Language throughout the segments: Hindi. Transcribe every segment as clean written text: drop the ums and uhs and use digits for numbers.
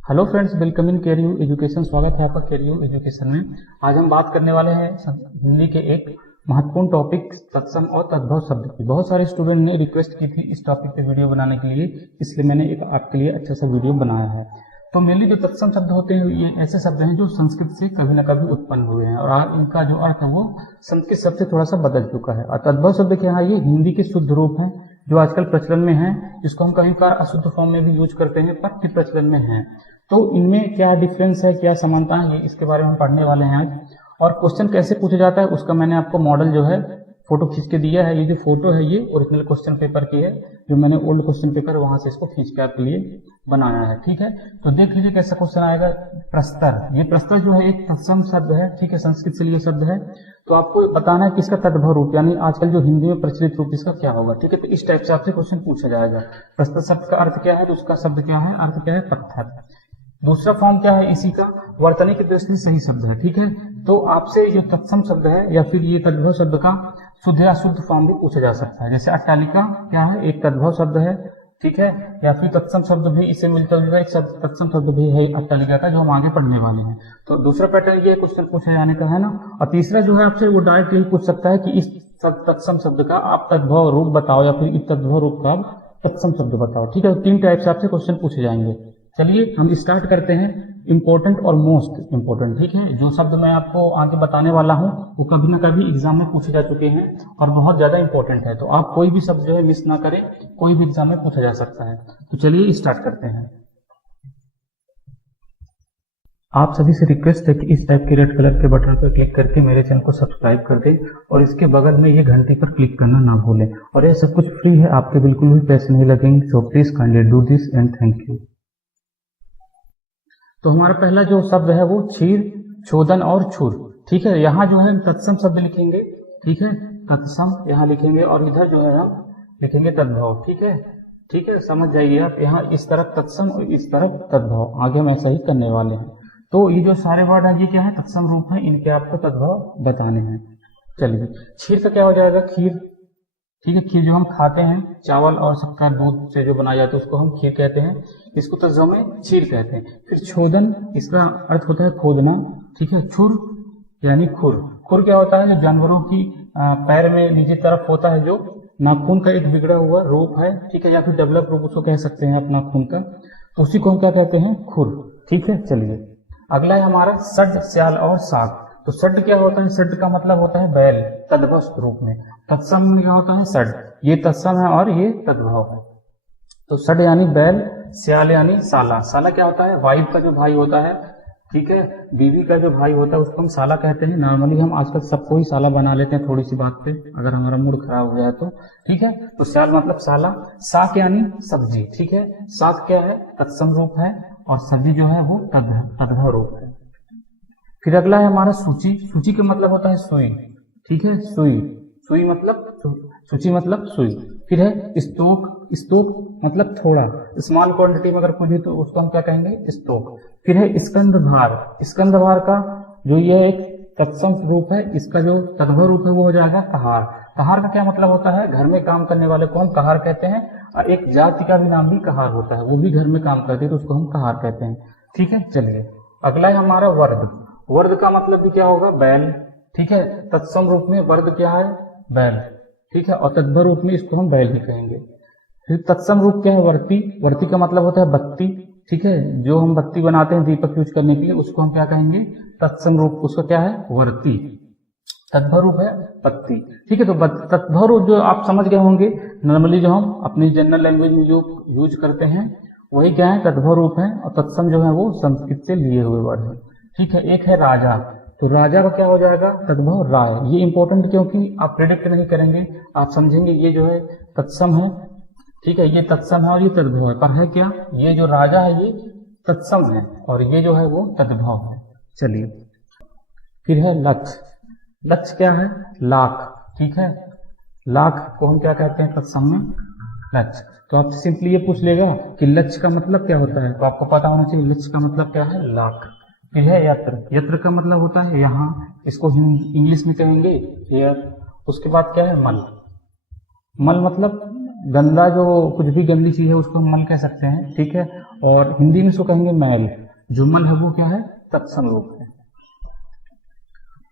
Hello friends, welcome in care you education. स्वागत है आपका केयर यू एजुकेशन में। आज हम बात करने वाले हैं हिंदी के एक महत्वपूर्ण टॉपिक तत्सम और तद्भव शब्द की। बहुत सारे स्टूडेंट ने रिक्वेस्ट की थी इस टॉपिक पे वीडियो बनाने के लिए, इसलिए मैंने एक आपके लिए अच्छा सा वीडियो बनाया है। तो मेनली जो तत्सम शब्द होते हैं ये ऐसे शब्द हैं जो संस्कृत से कभी न कभी उत्पन्न हुए हैं और आज इनका जो अर्थ है वो संस्कृत शब्द से थोड़ा सा बदल चुका है। और तद्भव शब्द क्या है, ये हिंदी के शुद्ध रूप है जो आजकल प्रचलन में है, जिसको हम कभी कभार अशुद्ध फॉर्म में भी यूज करते हैं पर फिर प्रचलन में है। तो इनमें क्या डिफरेंस है, क्या समानता है, ये इसके बारे में हम पढ़ने वाले हैं आज। और क्वेश्चन कैसे पूछा जाता है उसका मैंने आपको मॉडल जो है फोटो खींच के दिया है। ये जो फोटो है ये ओरिजिनल क्वेश्चन पेपर की है, जो मैंने ओल्ड क्वेश्चन पेपर वहां से इसको खींच के आपके लिए बनाया है। ठीक है, तो देख लीजिए कैसा क्वेश्चन आएगा। प्रस्तर, ये प्रस्तर जो है एक तत्सम शब्द है, ठीक है, संस्कृत से लिए शब्द है। तो आपको बताना है कि इसका तद्भव रूप यानी आजकल जो हिंदी में प्रचलित रूप इसका क्या होगा। ठीक है, तो इस टाइप से आपसे क्वेश्चन पूछा जाएगा। प्रस्तर शब्द का अर्थ क्या है, तो उसका शब्द क्या है, अर्थ क्या है, पत्थर। दूसरा फॉर्म क्या है इसी का, वर्तनी की दृष्टि से सही शब्द है। ठीक है, तो आपसे ये तत्सम शब्द है या फिर ये तद्भव शब्द का शुद्ध या शुद्ध फॉर्म भी पूछा जा सकता है। जैसे अट्टालिका क्या है, एक तद्भव शब्द है, ठीक है, या फिर तत्सम शब्द भी इससे मिलता जुलता एक तत्सम शब्द भी है अट्टालिका का, जो हम आगे पढ़ने वाले हैं। तो दूसरा पैटर्न ये क्वेश्चन पूछे जाने का है ना। और तीसरा जो है आपसे वो डायरेक्ट यही पूछ सकता है कि इस तत्सम शब्द का आप तद्भव रूप बताओ या फिर इस तद्भव रूप का तत्सम शब्द बताओ। ठीक है, तो तीन टाइप से आपसे क्वेश्चन पूछे जाएंगे। चलिए हम स्टार्ट करते हैं इंपॉर्टेंट और मोस्ट इंपॉर्टेंट। ठीक है, जो शब्द मैं आपको आगे बताने वाला हूं वो कभी ना कभी एग्जाम में पूछे जा चुके हैं और बहुत ज्यादा इंपॉर्टेंट है, तो आप कोई भी शब्द जो है मिस ना करें, कोई भी एग्जाम में पूछा जा सकता है। तो चलिए स्टार्ट करते हैं। आप सभी से रिक्वेस्ट है कि इस टाइप के रेड कलर के बटन पर क्लिक करके मेरे चैनल को सब्सक्राइब कर दें और इसके बगल में ये घंटी पर क्लिक करना ना भूलें। और ये सब कुछ फ्री है, आपके बिल्कुल भी पैसे नहीं लगेंगे। So please kindly do this and thank you. तो हमारा पहला जो शब्द है वो क्षीर, छोदन और छुर। ठीक है, यहाँ जो है तत्सम शब्द लिखेंगे, ठीक है, तत्सम यहाँ लिखेंगे और इधर जो है हम लिखेंगे तद्भव। ठीक है, ठीक है, समझ जाइए आप, यहाँ इस तरफ तत्सम और इस तरफ तद्भव, आगे हम ऐसा ही करने वाले हैं। तो ये जो सारे वर्ड है ये क्या है, तत्सम रूप है, इनके आपको तद्भव बताने हैं। चलिए, क्षीर का क्या हो जाएगा, खीर। ठीक है, खीर जो हम खाते हैं, चावल और सबका दूध से जो बनाया जाता है उसको हम खीर कहते हैं, इसको तत्सम में क्षीर कहते हैं। फिर छोदन, इसका अर्थ होता है खोदना। ठीक है, छुर यानी खुर। खुर क्या होता है, जो जानवरों की पैर में नीचे तरफ होता है, जो नाखून का एक बिगड़ा हुआ रूप है, ठीक है, या फिर डेवलप रूप उसको कह सकते हैं आप नाखून का, तो उसी को हम क्या कहते हैं, खुर। ठीक है, चलिए अगला है हमारा सड, स्याल और साग। तो सड क्या होता है, सड का मतलब होता है बैल, तद्भव रूप में। तत्सम में क्या होता है, सड, ये तत्सम है और ये तद्भव है। तो सड यानी बैल, स्याल यानी साला। साला क्या होता है, वाइफ का जो भाई होता है, ठीक है, बीवी का जो भाई होता है उसको हम साला कहते हैं। नॉर्मली हम आजकल सबको ही साला बना लेते हैं थोड़ी सी बात पे, अगर हमारा मूड खराब हो जाए तो। ठीक है, तो स्याल मतलब साला। साग यानी सब्जी। ठीक है, साग क्या है, तत्सम रूप है और सब्जी जो है वो तद्भव रूप है। फिर अगला है हमारा सूची। सूची का मतलब होता है सुई। ठीक है, सुई, सुई मतलब सूची मतलब सुई। फिर है स्तोक, स्तोक मतलब थोड़ा, स्मॉल क्वांटिटी में अगर पूछे तो उसको हम क्या कहेंगे, स्तोक। फिर है स्कंदभार। स्कंदभार का जो ये एक तत्सम रूप है, इसका जो तद्भव रूप है वो हो जाएगा कहार। कहार का क्या मतलब होता है, घर में काम करने वाले को हम कहार कहते हैं। और एक जाति का भी नाम भी कहार होता है, वो भी घर में काम करते हैं तो उसको हम कहार कहते हैं। ठीक है, चलिए अगला है हमारा वर्द। वर्द का मतलब भी क्या होगा, बैल। ठीक है, तत्सम रूप में वर्द क्या है, बैल। ठीक है, और तद्भव रूप में इसको हम बैल भी कहेंगे। फिर तत्सम रूप क्या है, वर्ती। वर्ती का मतलब होता है बत्ती। ठीक है, जो हम बत्ती बनाते हैं दीपक यूज करने के लिए उसको हम क्या कहेंगे, तत्सम रूप, उसका क्या है, वर्ती। तद्भव रूप है बत्ती। ठीक है, तो तद्भव रूप जो आप समझ गए होंगे, नॉर्मली जो हम अपनी जनरल लैंग्वेज में जो यूज करते हैं वही क्या है, तद्भव रूप है। और तत्सम जो है वो संस्कृत से लिए हुए वर्ड है। ठीक है, एक है राजा। तो राजा का क्या हो जाएगा, तद्भव राय। ये इंपॉर्टेंट क्योंकि आप प्रेडिक्ट नहीं करेंगे, आप समझेंगे ये जो है तत्सम है। ठीक है, ये तत्सम है और ये तद्भव है, पर है क्या, ये जो राजा है ये तत्सम है और ये जो है वो तद्भव है। चलिए फिर है लक्ष्य। लक्ष्य क्या है, लाख। ठीक है, लाख को हम क्या कहते हैं तत्सम में, लक्ष्य। तो आपसे सिंपली ये पूछ लेगा कि लक्ष्य का मतलब क्या होता है, तो आपको पता होना चाहिए लक्ष्य का मतलब क्या है, लाख। फिर है यत्र। यत्र का मतलब होता है यहाँ, इसको इंग्लिश में कहेंगे एयर। उसके बाद क्या है मल। मल मतलब गंदा जो कुछ भी गंदी चीज है उसको हम मल कह सकते हैं, ठीक है। और हिंदी में इसको कहेंगे मैल। जो मल है वो क्या है, तत्सम रूप है।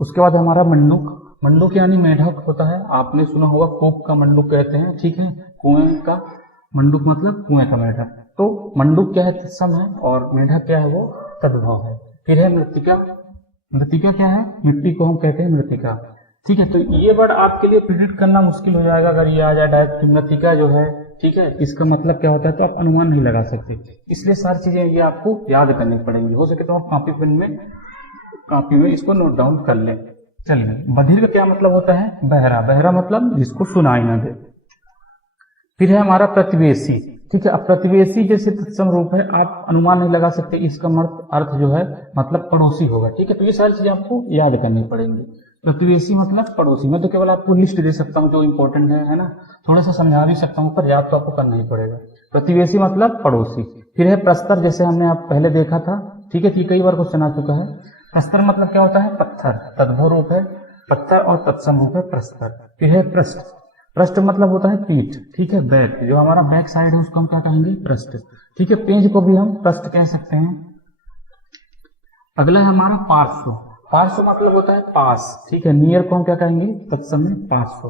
उसके बाद हमारा मंडूक। मंडूक यानी मेढक होता है, आपने सुना होगा कूप का मंडूक कहते हैं, ठीक है। कुएं का मंडूक मतलब कुएं का मेढक। तो मंडूक क्या है, तत्सम है, और मेढक क्या है, वो तद्भव है। फिर है मृत्तिका। मृत्तिका क्या है, मिट्टी को हम कहते हैं मृत्तिका, ठीक है। तो ये वर्ड आपके लिए प्रिडिक्ट करना मुश्किल हो जाएगा अगर ये आ जाए डायरेक्ट मृत्तिका जो है, ठीक है, इसका मतलब क्या होता है, तो आप अनुमान नहीं लगा सकते। इसलिए सारी चीजें ये आपको याद करनी पड़ेंगी। हो सके तो आप कॉपी में इसको नोट डाउन कर लें। चलिए, बधिर का क्या मतलब होता है, बहरा। बहरा मतलब जिसको सुनाई ना दे। फिर है हमारा प्रतिवेशी, ठीक है। अब प्रतिवेशी जैसे तत्सम रूप है, आप अनुमान नहीं लगा सकते, इसका अर्थ जो है मतलब पड़ोसी होगा, ठीक है। तो ये सारी चीजें आपको याद करनी पड़ेंगी। प्रतिवेशी मतलब पड़ोसी। मैं तो केवल आपको लिस्ट दे सकता हूँ जो इंपॉर्टेंट है ना, थोड़ा सा समझा भी सकता हूँ, पर याद तो आपको करना ही पड़ेगा। प्रतिवेशी मतलब पड़ोसी। फिर है प्रस्तर, जैसे हमने आप पहले देखा था, ठीक है, कि कई बार क्वेश्चन आ चुका है। प्रस्तर मतलब क्या होता है, पत्थर। तद्भव रूप है पत्थर और तत्सम रूप है प्रस्तर। फिर है पृष्ठ। पृष्ठ मतलब होता है पीठ, ठीक है, बैक। जो हमारा बैक साइड है उसको हम क्या कहेंगे, पृष्ठ, ठीक है। पेज को भी हम पृष्ठ कह सकते हैं। अगला है हमारा पार्श्व। पार्श्व मतलब होता है पास, ठीक है। नियर को हम क्या कहेंगे, तत्सम में पार्श्व।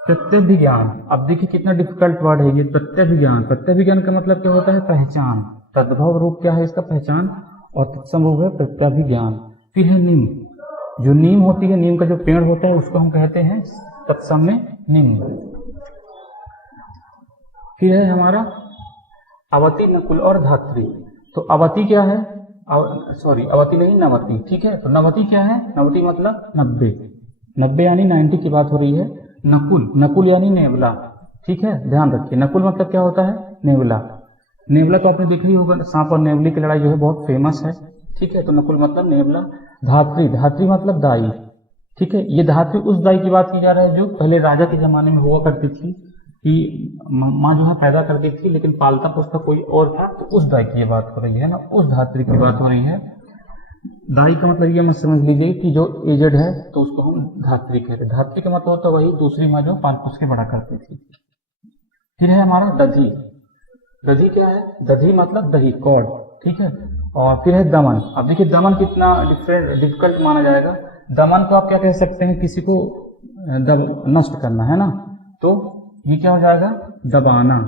प्रत्यभिज्ञान। अब देखिए कितना डिफिकल्ट वर्ड है ये, प्रत्यभिज्ञान। प्रत्यभिज्ञान का मतलब क्या होता है, पहचान। तद्भव रूप क्या है इसका, पहचान, और तत्सम रूप है प्रत्यभिज्ञान। फिर है नीम। जो नीम होती है, नीम का जो पेड़ होता है उसको हम कहते हैं तत्सम में नीम। फिर है हमारा अवति, नकुल और धात्री। तो अवति क्या है, अवति नहीं, नवति, ठीक है। तो नवति क्या है, नवति मतलब 90। 90 यानी 90 की बात हो रही है। नकुल, नकुल यानी नेवला, ठीक है, ध्यान रखिए। नकुल मतलब क्या होता है, नेवला। नेवला तो आपने देखा ही होगा, सांप और नेवली की लड़ाई जो है बहुत फेमस है, ठीक है। तो नकुल मतलब नेवला। धात्री, धात्री मतलब दाई, ठीक है। ये धात्री उस दाई की बात की जा रहा है जो पहले राजा के जमाने में हुआ करती थी, कि माँ जो है पैदा करती थी लेकिन पालता पोसता कोई और था, तो उस दाई की बात हो रही है ना, उस धात्री की बात हो रही है। दाई का मतलब ये मत समझ लीजिए कि जो एजेड है तो उसको हम धात्री कहते हैं। धात्री का मतलब होता है वही दूसरी माँ जो पाल पोस के बड़ा करती थी। फिर है हमारा दधी। दधी क्या है, दधी मतलब दही, कॉर्ड, ठीक है। और फिर है दमन। अब देखिए दमन कितना डिफिकल्ट माना जाएगा। दमन को आप क्या कह सकते हैं, किसी को नष्ट करना है ना, तो ये क्या हो जाएगा, दबाना।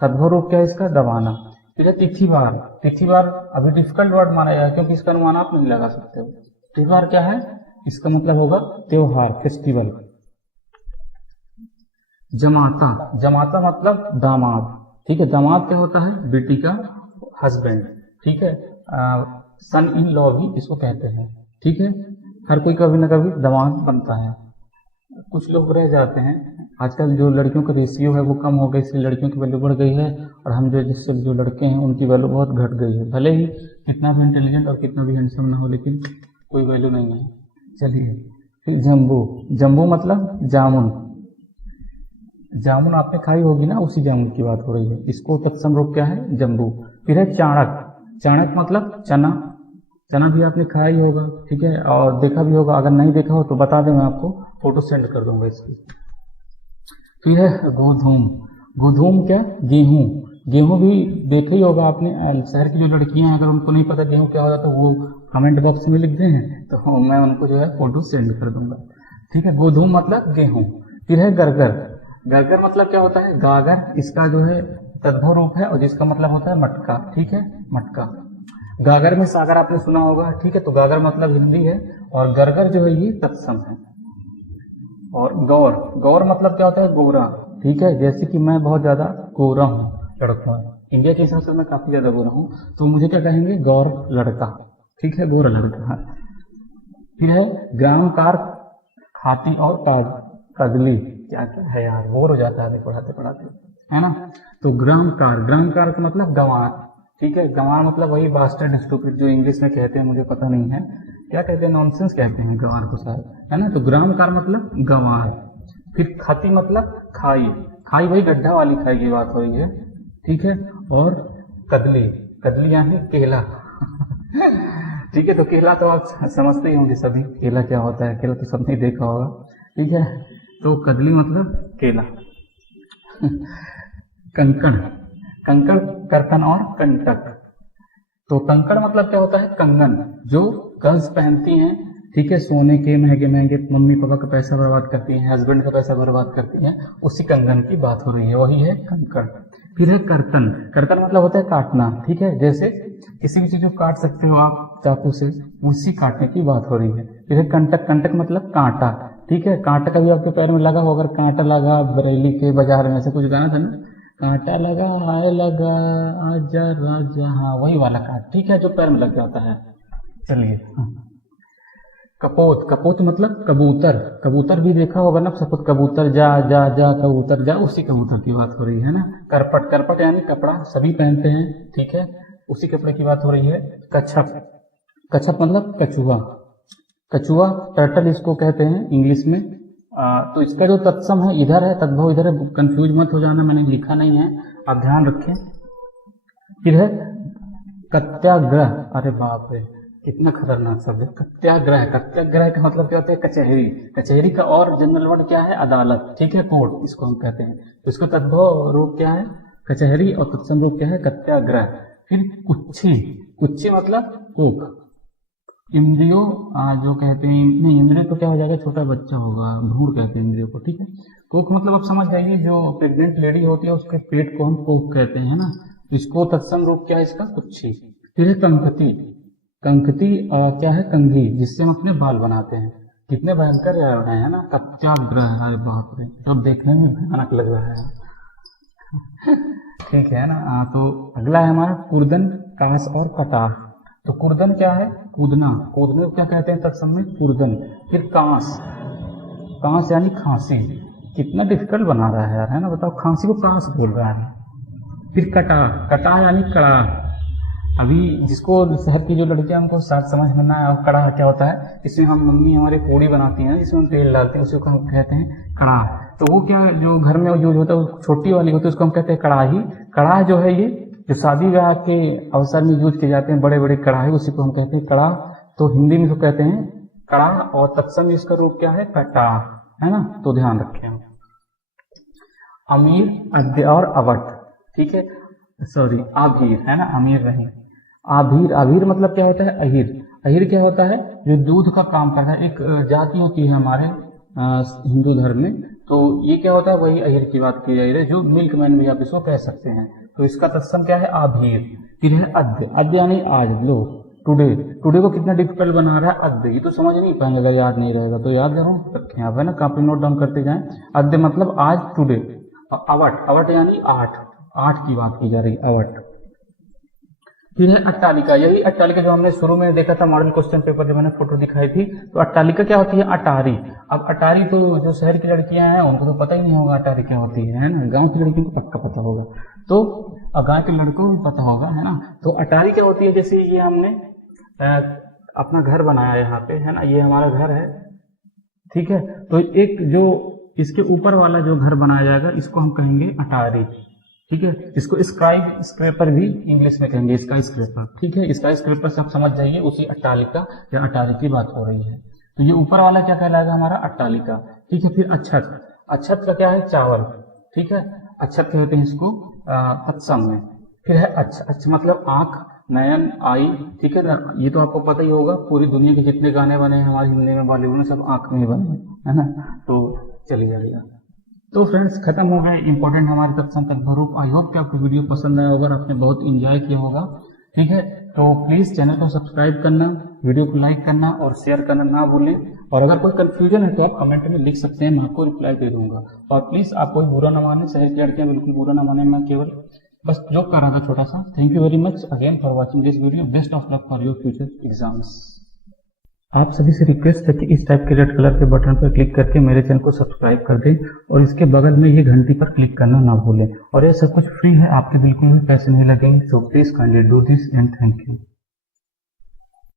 तद्भव रूप क्या है इसका, दबाना। फिर है तिथिवार। तिथिवार अभी डिफिकल्ट वर्ड माना जाएगा क्योंकि इसका अनुमान आप नहीं लगा सकते हो। तिथिवार क्या है, इसका मतलब होगा त्योहार, फेस्टिवल। जमाता। जमाता मतलब दामाद, ठीक है। दामाद क्या होता है, बेटी का हस्बैंड, ठीक है। सन इन लॉ भी इसको कहते हैं, ठीक है। हर कोई कभी ना कभी दामाद बनता है। कुछ लोग रह जाते हैं। आजकल जो लड़कियों का रेशियो है वो कम हो गया, इसलिए लड़कियों की वैल्यू बढ़ गई है, और हम जो लड़के हैं उनकी वैल्यू बहुत घट गई है। भले ही कितना भी इंटेलिजेंट और कितना भी हैंडसम ना हो, लेकिन कोई वैल्यू नहीं है। चलिए, फिर जम्बू। जम्बू मतलब जामुन। जामुन आपने खाई होगी ना, उसी जामुन की बात हो रही है। इसको तत्सम रूप क्या है, जम्बू। फिर है चाणक। चाणक मतलब चना। चना भी आपने खाया ही होगा, ठीक है, और देखा भी होगा। अगर नहीं देखा हो तो बता दें, मैं आपको फोटो सेंड कर दूंगा इसकी। फिर है गोधूम। गोधूम क्या, गेहूं। गेहूं भी देखा ही होगा आपने। शहर की जो लड़कियां हैं, अगर उनको नहीं पता गेहूं क्या होता तो वो कमेंट बॉक्स में लिख दें, तो मैं उनको जो है फोटो सेंड कर दूंगा, ठीक है। गोधूम मतलब गेहूं। फिर है गरगर। गरगर मतलब क्या होता है, गागर। इसका जो है तद्भव रूप है, और जिसका मतलब होता है मटका, ठीक है, मटका। गागर में सागर आपने सुना होगा, ठीक है। तो गागर मतलब हिंदी है, और गरगर जो है ये तत्सम है। और गौर। गौर मतलब क्या होता है, गोरा, ठीक है। जैसे कि मैं बहुत ज्यादा गोरा हूँ, लड़का है, इंडिया के हिसाब से मैं काफी ज्यादा गोरा हूँ, तो मुझे क्या कहेंगे, गौर लड़का, ठीक है, गोरा लड़का। फिर है ग्रामकार। हाथी और कदली। क्या क्या है यार, बोर हो जाता है पढ़ाते पढ़ाते, है ना। तो ग्रामकार। ग्रामकार का मतलब गंवार, ठीक है। गंवार मतलब वही बास्टर्ड स्टूपिड जो इंग्लिश में कहते हैं, मुझे पता नहीं है क्या कहते हैं, नॉनसेंस कहते हैं गंवार को शायद, है ना। तो ग्रामकार मतलब गंवार। फिर खती मतलब खाई। खाई वही गड्ढा वाली खाई की बात हो रही है, ठीक है। और कदली। कदली यानी केला ठीक है। तो केला तो आप समझते ही होंगे सभी, केला क्या होता है, केला तो सबने ही देखा होगा, ठीक है। तो कदली मतलब केला कंकण, कंकड़, कर्तन और कंटक। तो कंकड़ मतलब क्या होता है? कंगन, जो गर्ल्स पहनती हैं, ठीक है, सोने के महंगे महंगे, मम्मी पापा का पैसा बर्बाद करती हैं, हस्बैंड का पैसा बर्बाद करती हैं, उसी कंगन की बात हो रही है, वही है कंकड़। फिर है कर्तन, कर्तन मतलब होता है काटना, ठीक है, जैसे किसी भी चीज को काट सकते हो आप चाकू से, उसी काटने की बात हो रही है। फिर है कंटक, कंटक मतलब कांटा, ठीक है, कांटा कभी आपके पैर में लगा हो, अगर कांटा लगा बरेली के बाजार में, ऐसे कुछ गाना था ना, कांटा लगा हाय लगा आजा राजा, हाँ वही वाला कांटा, ठीक है, जो पैर में लग जाता है। चलिए, कपोत, कपोत मतलब कबूतर, कबूतर भी देखा होगा ना, सपोत कबूतर जा जा जा कबूतर जा, उसी कबूतर की बात हो रही है ना। करपट, करपट यानी कपड़ा, सभी पहनते हैं, ठीक है, उसी कपड़े की बात हो रही है। कच्छप, कच्छप मतलब कछुआ, कछुआ टर्टल इसको कहते हैं इंग्लिश में। तो इसका जो तत्सम है इधर है, तद्भव इधर है, कंफ्यूज मत हो जाना, मैंने लिखा नहीं है, आप ध्यान रखें। फिर है कत्याग्रह, अरे बाप रे कितना खतरनाक शब्द है कत्याग्रह। कत्याग्रह का मतलब क्या होता है? कचहरी, कचहरी का और जनरल वर्ड क्या है? अदालत, ठीक है, कोर्ट इसको हम कहते हैं। तो इसका तद्भव रूप क्या है? कचहरी, और तत्सम रूप क्या है? कत्याग्रह। फिर कुच्छी, कुच्छी मतलब कोख, इंद्रियों जो कहते हैं, नहीं इंद्रियों तो क्या हो जाएगा, छोटा बच्चा होगा, भ्रूण कहते हैं इंद्रियों को, ठीक है। कोख मतलब आप समझ जाइए, जो प्रेग्नेंट लेडी होती है उसके पेट को हम कोख कहते हैं ना, इसको तत्सम रूप क्या है इसका? कुच्छी। फिर है कंकती, कंकती क्या है? कंघी, जिससे हम अपने बाल बनाते हैं। कितने भयंकर है ना, कत्याग्रह, अरे बाप रे, तो देखने में भयानक लग रहा है ठीक है ना। तो अगला है हमारा कुर्दन, कास और कटाह। तो कुर्दन क्या है? कूदना, कूदने को क्या कहते हैं तत्सम में? कुर्दन। फिर कांस, कांस यानी खांसी, कितना डिफिकल्ट बना रहा है यार, है ना, बताओ, खांसी को कांस बोल रहा है। फिर कटाह, कटाह यानी कड़ाह। अभी जिसको शहर की जो लड़कियां उनको शायद समझ में ना आए, कड़ाह क्या होता है, इसमें हम मम्मी हमारे पूड़ी बनाती हैं जिसमें हम तेल डालते हैं, उसी को हम कहते हैं कड़ाह। तो वो क्या जो घर में यूज होता है वो छोटी वाली होती है, उसको हम कहते हैं कड़ाही। कड़ाह जो है ये जो शादी ब्याह के अवसर में यूज किए जाते हैं, बड़े बड़े कड़ाही, उसी को हम कहते हैं कड़ाह। तो हिंदी में इसको कहते हैं कड़ाह, और तत्सम इसका रूप क्या है? कटाह, है ना, तो ध्यान रखें। अमीर, अद्य और अवट, ठीक है, सॉरी आभीर, है ना, अमीर नहीं, आभीर। आभीर मतलब क्या होता है? अहिर। अहिर क्या होता है? जो दूध का काम करता है, एक जाति होती है हमारे हिंदू धर्म में, तो ये क्या होता है? वही अहिर की बात की जा रही है, जो मिल्कमैन भी आप इसको कह सकते हैं। तो इसका तत्सम क्या है? आभीर। फिर है अद्य, अद्य यानी आज, लो टुडे, टुडे को कितना डिफिकल्ट बना रहा है अद्य, ये तो समझ नहीं पाएंगे अगर याद नहीं रहेगा, तो याद जरूर रखें आप, है ना, कॉपी नोट डाउन करते जाएं। अद्य मतलब आज, टुडे। अवट, अवट यानी आठ, आठ की बात की जा रही, अवट। फिर है अट्टालिका, यही अट्टालिका जो हमने शुरू में देखा था मॉडल क्वेश्चन पेपर, जो मैंने फोटो दिखाई थी। तो अट्टालिका क्या होती है? अटारी। अब अटारी तो जो शहर की लड़कियां हैं उनको तो पता ही नहीं होगा अटारी क्या होती है ना, गांव की लड़कियों को पक्का पता होगा, तो गांव के लड़कों को भी पता होगा, है ना। तो अटारी क्या होती है? जैसे ये हमने अपना घर बनाया यहाँ पे, है ना, ये हमारा घर है, ठीक है, तो एक जो इसके ऊपर वाला जो घर बनाया जाएगा इसको हम कहेंगे अटारी, ठीक है। इसको स्काई स्क्रैपर भी इंग्लिश में कहेंगे, स्काई स्क्रैपर, ठीक है। स्काई स्क्रैपर से आप समझ जाइए उसी अट्टालिका या अटारी की बात हो रही है। तो ये ऊपर वाला क्या कहलाएगा? हमारा अट्टालिका, ठीक है। फिर अच्छत, अच्छत का क्या है? चावल, ठीक है, अच्छत कहते हैं इसको तत्सम में। फिर है अच्छ मतलब आंख, नयन, आई, ठीक है ना, ये तो आपको पता ही होगा, पूरी दुनिया के जितने गाने बने हैं हमारी हिंदी में बॉलीवुड में सब आंख में ही बने, है ना, तो चलिए जाइएगा। तो फ्रेंड्स खत्म हो गए इंपॉर्टेंट हमारे तत्सम तद्भव। आई होप कि आपको वीडियो पसंद आया होगा, आपने बहुत इंजॉय किया होगा, ठीक है। तो प्लीज चैनल को सब्सक्राइब करना, वीडियो को लाइक करना और शेयर करना ना भूलें। और अगर कोई कंफ्यूजन है तो आप कमेंट में लिख सकते हैं, मैं आपको रिप्लाई दे दूंगा। और प्लीज आप कोई बुरा ना माने, शहर की लड़कियां बिल्कुल बुरा ना माने, मैं केवल बस जोक कर रहा था छोटा सा। Thank you very much again for watching this video. Best of luck for your future exams. आप सभी से रिक्वेस्ट है कि इस टाइप के रेड कलर के बटन पर क्लिक करके मेरे चैनल को सब्सक्राइब कर दें और इसके बगल में ये घंटी पर क्लिक करना ना भूलें। और ये सब कुछ फ्री है, आपके बिल्कुल भी पैसे नहीं लगेंगे। So please kindly do this and thank you.